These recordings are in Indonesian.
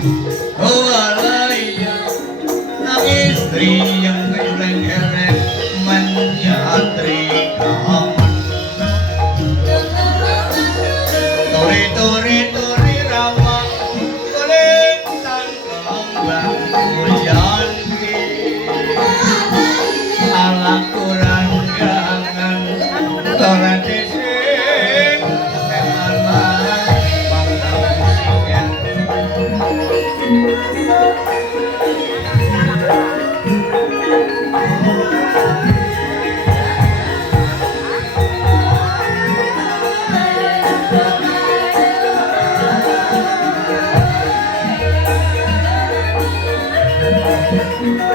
Walaya nang istri yang geleng-geleng menyatrika turi rawa kulintang kembang mujanti ala kurang gangan tora dising dengan bangsa musiknya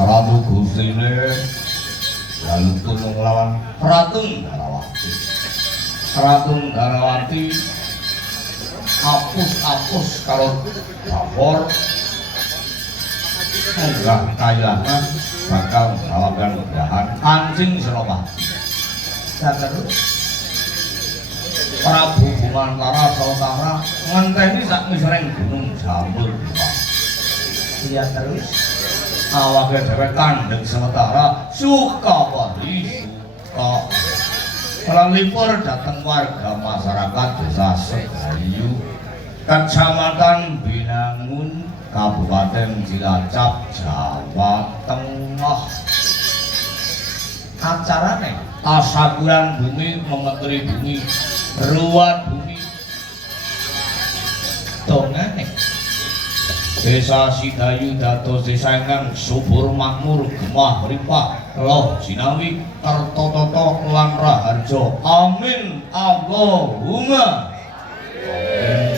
Ratu Gusine lalu tulung lawan Ratu Darawati. Ratu Darawati apus kalau dapur enggak kayangan bakal melawan udahan anjing Senopati. Dan terus Prabu Bumantara Sautara ngenteni sak misreng gunung Jambul. Iya terus awake dhewe kandheng sementara Sukawati suka melipur dateng warga masyarakat desa Segayu Kecamatan Binangun Kabupaten Cilacap Jawa Tengah. Acarane tasakuran bumi mengeteri bumi ruwat bumi dongane Desa Sidayu dados desa ingkang subur makmur gemah ripah loh jinawi tertata lan raharja. Amin Allahumma amin.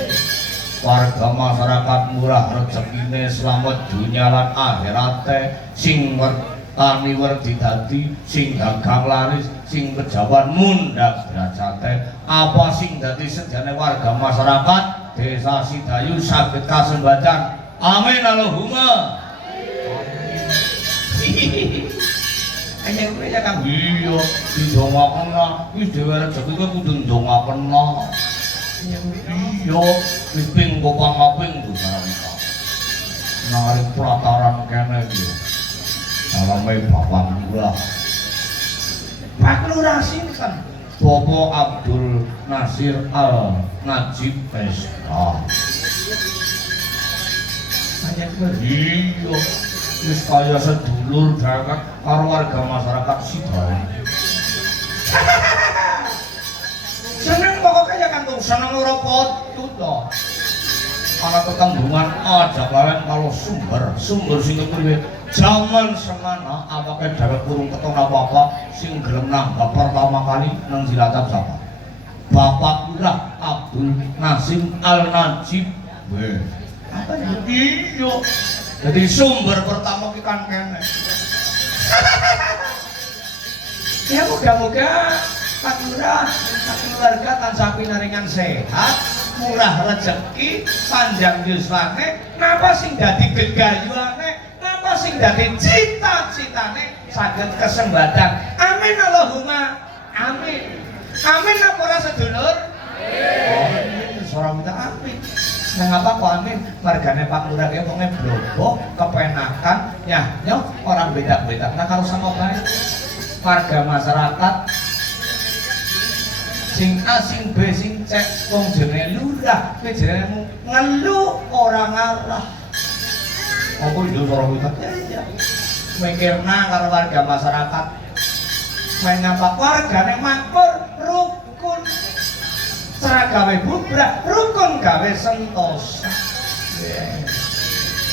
Warga masyarakat murah rezekine slamet dunya lan akhirate sing kaniwerdi dadi sing dagang laris sing pejabat mundhak derajate apa sing dadi sejane warga masyarakat desa Sidayu saged kasembadan amin Allahumma aja kowe ya Kang iya didongakna wis dhewe rezeki kudu ndongakna iya wis ping kaping ku sarana nang pelataran kene iki salame bapak lurah Pak Lurah sinten Bapak Abdul Nasir Al Najib Pesta aja kowe iya wis kaya sedulur dhewek karo warga masyarakat Sidayu. Seneng pokoknya ya Kantung, seneng ora potut to. Ana tetembungan aja lalen kalau sumber sing kepriwe jaman semana apake dhewek kurung keton apa-apa sing gelem nanggap pertama kali nang Cilacap sapa? Bapak Lurah Abdul Nasim Al Najib. Weh, apa iya? Jadi sumber pertama kita kene. Ya moga-moga Pak Lurah, Pak keluarga tansah pinaringan sehat, murah rezeki, panjang yuswane, napa sing dadi gegayuane, napa sing dadi cita-citane saged kesembatan. Amin Allahumma amin. Amin napa ora sedulur? Amin. Ora minta amin. Mengapa kok amin? Margane Pak Lurah kaya wonge blobo, kepenakan, nyo orang beda-beda. Nah kalau sama baik warga masyarakat sing A sing B sing C wong jenenge lurah, kowe jenenge ngeluh ora ngarah. Apa itu ora kita? Ya. Mikirna karo warga masyarakat. Mengapa wargane makmur rukun. Cara gawe bubrah, rukun gawe sentosa.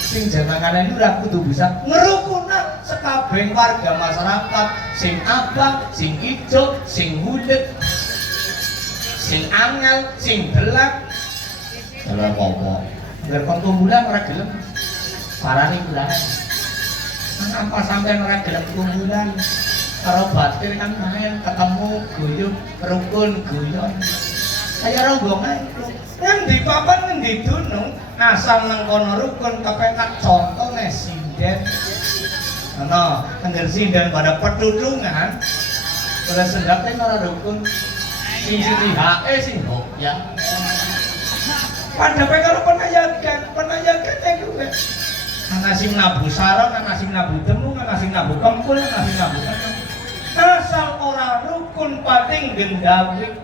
Sing jenengane lurah kudu bisa ngerukuna sekabeh warga masyarakat, sing abang, sing ijo, sing hudet, sing angel, sing gelap. Gelap apa? Ngger kon kumpulan ora gelem. Parane bulan. Napa sampean ora gelem kumpulan? Karo batir kan main ketemu guyub rukun guyon. Kaya rombongan ngendi papan ngendi dunung asal nang kono rukun kepenak contone sinden ana angger sinden pada petudungan ora sendapne ora rukun sing hae sing ya pada karo penayakan iki ana sing nabu sarong ana sing nabu temu ana sing nabu kempul ana sing nabu asal ora rukun pating gendawik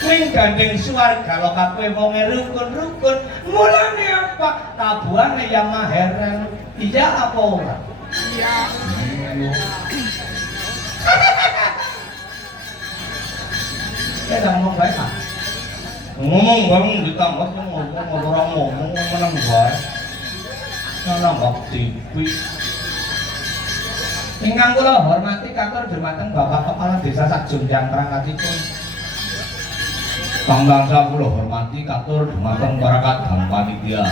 ning gandeng swarga lo kabeh wonge rukun-rukun mulane apa tabuhane yang maheren iya apa ora iya ya ngomong bae ah ngomong bareng ditambah ngomong ora ngomong menang bae nang bakti ingkang kula hormati katur dumateng Bapak Kepala Desa Sajunjang Prangkatipun Kang bangsa kula hormati katur dumateng para kadang panitia